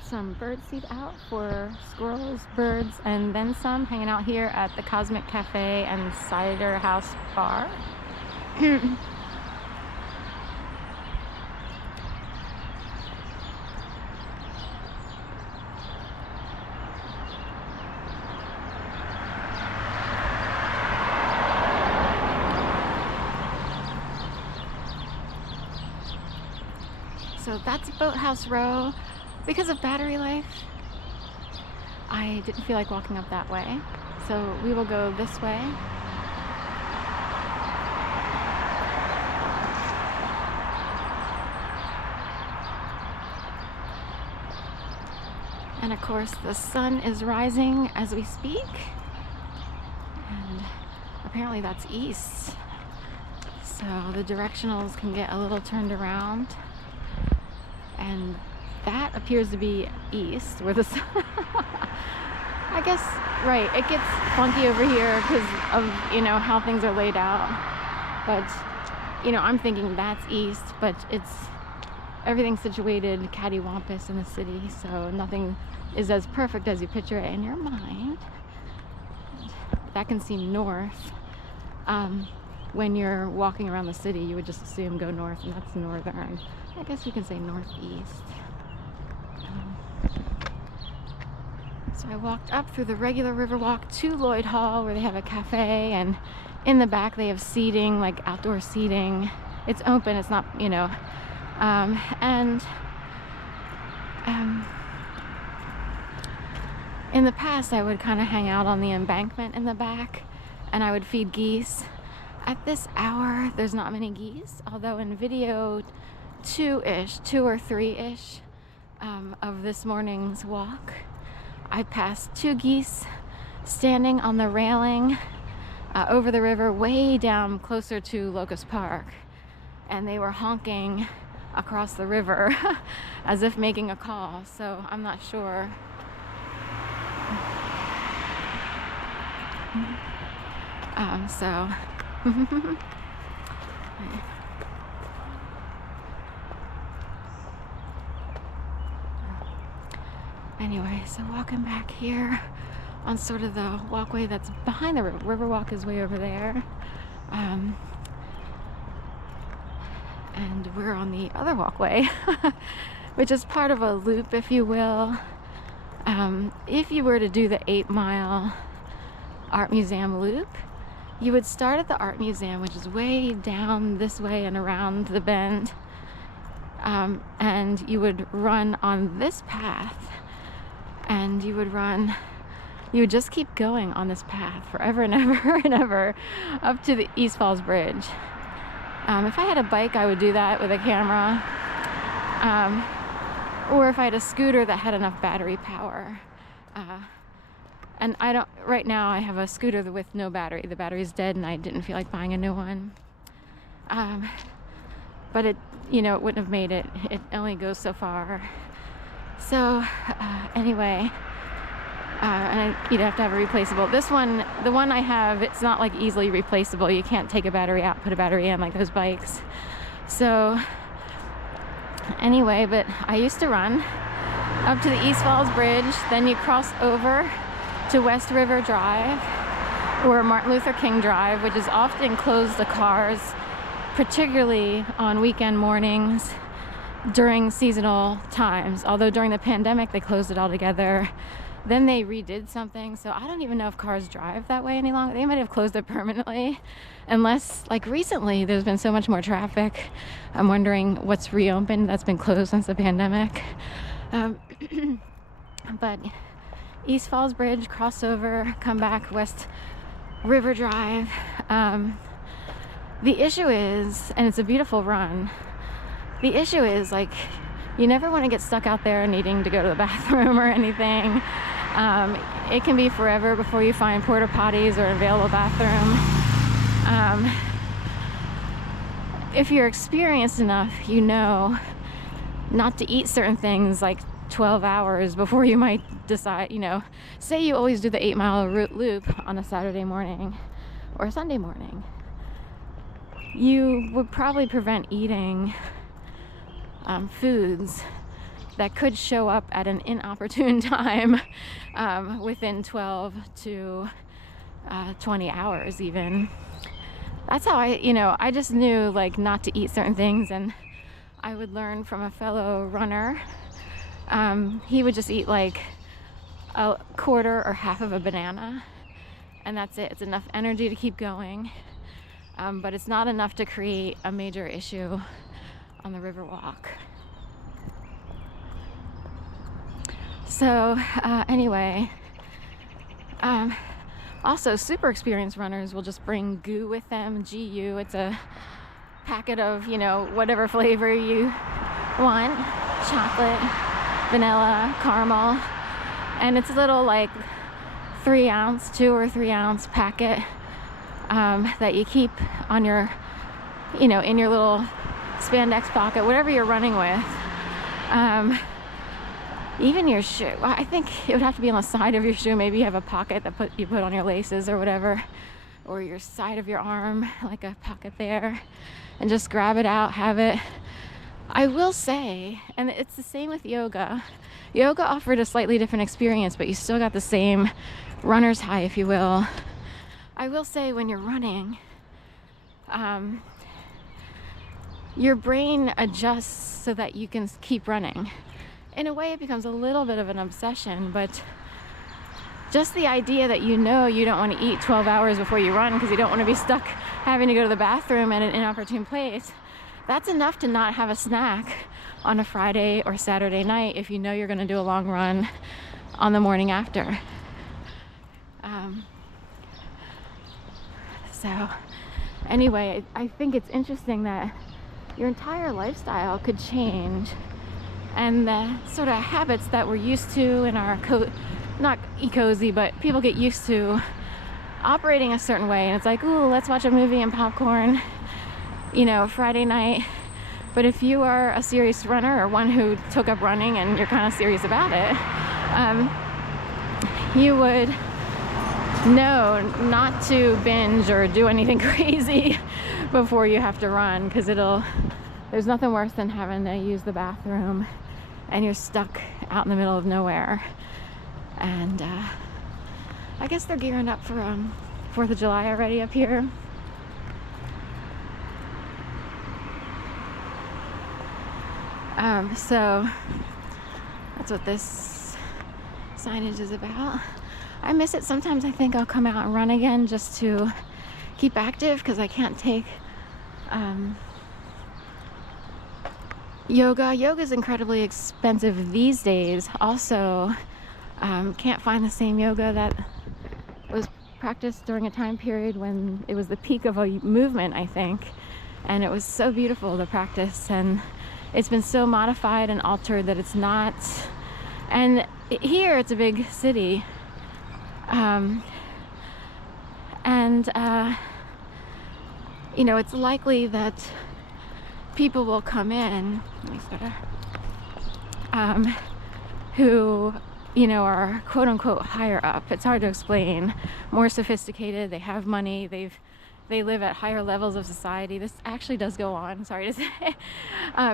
put some bird seed out for squirrels, birds, and then some, hanging out here at the Cosmic Cafe and Cider House Bar. So that's Boathouse Row. Because of battery life, I didn't feel like walking up that way. So we will go this way. And of course the sun is rising as we speak. And apparently that's east. So the directionals can get a little turned around. And that appears to be east, where the sun I guess, right, it gets funky over here because of, you know, how things are laid out. But, you know, I'm thinking that's east, but everything's situated cattywampus in the city, so nothing is as perfect as you picture it in your mind. That can seem north. When you're walking around the city, you would just assume go north, and that's northern. I guess we can say northeast. So I walked up through the regular Riverwalk to Lloyd Hall, where they have a cafe, and in the back they have seating, like outdoor seating. It's open, it's not, you know, in the past I would kind of hang out on the embankment in the back, and I would feed geese. At this hour, there's not many geese, although in video 2 or 3-ish of this morning's walk, I passed 2 geese standing on the railing over the river way down closer to Locust Park, and they were honking across the river as if making a call, so I'm not sure. Anyway, so walking back here on sort of the walkway that's behind the river. Riverwalk is way over there. And we're on the other walkway, which is part of a loop, if you will. If you were to do the 8-mile art museum loop, you would start at the art museum, which is way down this way and around the bend, and you would run on this path, and you would just keep going on this path forever and ever and ever up to the East Falls Bridge. If I had a bike, I would do that with a camera, or if I had a scooter that had enough battery power. And right now I have a scooter with no battery. The battery's dead and I didn't feel like buying a new one. But it wouldn't have made it. It only goes so far. So anyway, and you'd have to have a replaceable. This one, the one I have, it's not like easily replaceable. You can't take a battery out, put a battery in like those bikes. So anyway, but I used to run up to the East Falls Bridge, then you cross over to West River Drive or Martin Luther King Drive, which is often closed to cars, particularly on weekend mornings during seasonal times. Although during the pandemic they closed it altogether. Then they redid something, so I don't even know if cars drive that way any longer. They might have closed it permanently, unless, like, recently there's been so much more traffic. I'm wondering what's reopened that's been closed since the pandemic. But East Falls Bridge, crossover, come back West River Drive. The issue is, and it's a beautiful run, the issue is, like, you never want to get stuck out there needing to go to the bathroom or anything. It can be forever before you find porta potties or an available bathroom. If you're experienced enough, you know not to eat certain things like 12 hours before you might decide, say you always do the 8-mile loop on a Saturday morning or a Sunday morning. You would probably prevent eating foods that could show up at an inopportune time within 12 to 20 hours even. That's how I just knew like not to eat certain things, and I would learn from a fellow runner. He would just eat like a quarter or half of a banana, and that's it. It's enough energy to keep going, but it's not enough to create a major issue on the river walk. So anyway, also super experienced runners will just bring GU with them. GU, it's a packet of whatever flavor you want, chocolate, vanilla, caramel, and it's a little like 2 or 3 ounce packet that you keep on your in your little spandex pocket, whatever you're running with. Even your shoe, well, I think it would have to be on the side of your shoe. Maybe you have a pocket that you put on your laces or whatever, or your side of your arm, like a pocket there, and just grab it out, have it. I will say, and it's the same with yoga. Yoga offered a slightly different experience, but you still got the same runner's high, if you will. I will say, when you're running, your brain adjusts so that you can keep running. In a way, it becomes a little bit of an obsession, but just the idea that you don't want to eat 12 hours before you run because you don't want to be stuck having to go to the bathroom at an inopportune place, that's enough to not have a snack on a Friday or Saturday night if you know you're going to do a long run on the morning after. So anyway, I think it's interesting that your entire lifestyle could change, and the sort of habits that we're used to in our not cozy, but people get used to operating a certain way, and it's like, ooh, let's watch a movie and popcorn, Friday night. But if you are a serious runner, or one who took up running and you're kind of serious about it, you would know not to binge or do anything crazy before you have to run, because there's nothing worse than having to use the bathroom and you're stuck out in the middle of nowhere. And I guess they're gearing up for 4th of July already up here. So that's what this signage is about. I miss it. Sometimes I think I'll come out and run again just to keep active, because I can't take yoga. Yoga is incredibly expensive these days. Also, can't find the same yoga that was practiced during a time period when it was the peak of a movement, I think. And it was so beautiful to practice, and it's been so modified and altered that it's not. And here it's a big city, it's likely that people will come in, who are quote unquote higher up. It's hard to explain. More sophisticated. They have money. They live at higher levels of society. This actually does go on, sorry to say.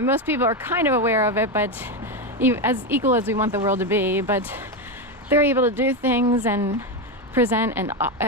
Most people are kind of aware of it, but as equal as we want the world to be, but they're able to do things and present